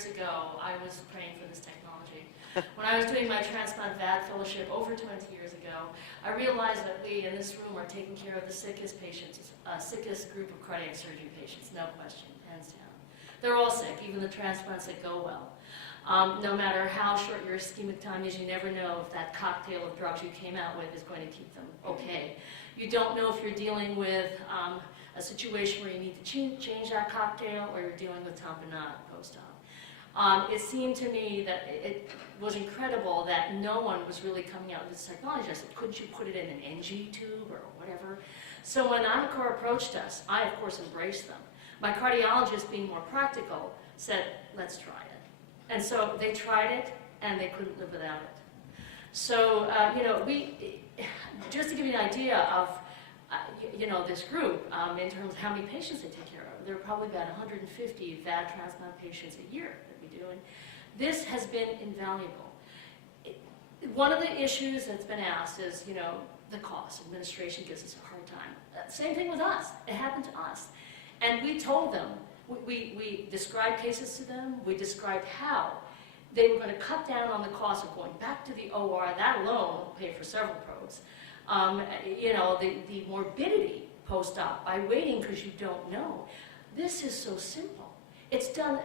years ago, I was praying for this technology. When I was doing my transplant VAD fellowship over 20 years ago, I realized that we in this room are taking care of the sickest patients, sickest group of cardiac surgery patients, no question, hands down. They're all sick, even the transplants that go well. No matter how short your ischemic time is, you never know if that cocktail of drugs you came out with is going to keep them okay. You don't know if you're dealing with a situation where you need to change that cocktail, or you're dealing with tamponade post-op. It seemed to me that it was incredible that no one was really coming out with this technology. I said, couldn't you put it in an NG tube or whatever? So when ImaCor approached us, I of course embraced them. My cardiologist, being more practical, said, let's try it. And so they tried it, and they couldn't live without it. So, you know, just to give you an idea of, you know, this group, in terms of how many patients they take care of, there are probably about 150 VAD transplant patients a year that we do. And this has been invaluable. One of the issues that's been asked is, you know, the cost. Administration gives us a hard time. Same thing with us. It happened to us. And we told them, we described cases to them. We described how they were going to cut down on the cost of going back to the OR. That alone will pay for several probes. You know, the morbidity post-op by waiting because you don't know. This is so simple. It's done,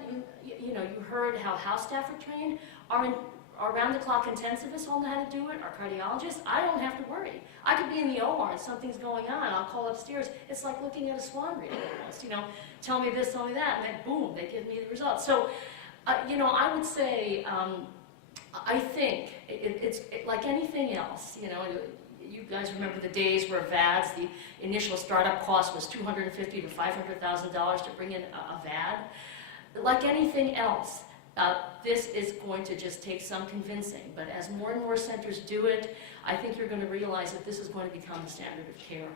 you know, you heard how house staff are trained. Our round-the-clock intensivists all know how to do it. Our cardiologists, I don't have to worry. I could be in the OR and something's going on. I'll call upstairs. It's like looking at a swan reading almost, you know. Tell me this, tell me that, and then boom, they give me the results. So, you know, I would say, I think it's like anything else, you know. You guys remember the days where VADs, the initial startup cost was $250,000 to $500,000 to bring in a VAD. Like anything else, this is going to just take some convincing, but as more and more centers do it, I think you're going to realize that this is going to become the standard of care.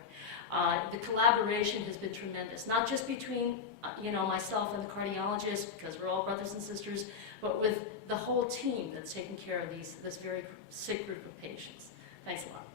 The collaboration has been tremendous, not just between you know, myself and the cardiologist, because we're all brothers and sisters, but with the whole team that's taking care of this very sick group of patients. Thanks a lot.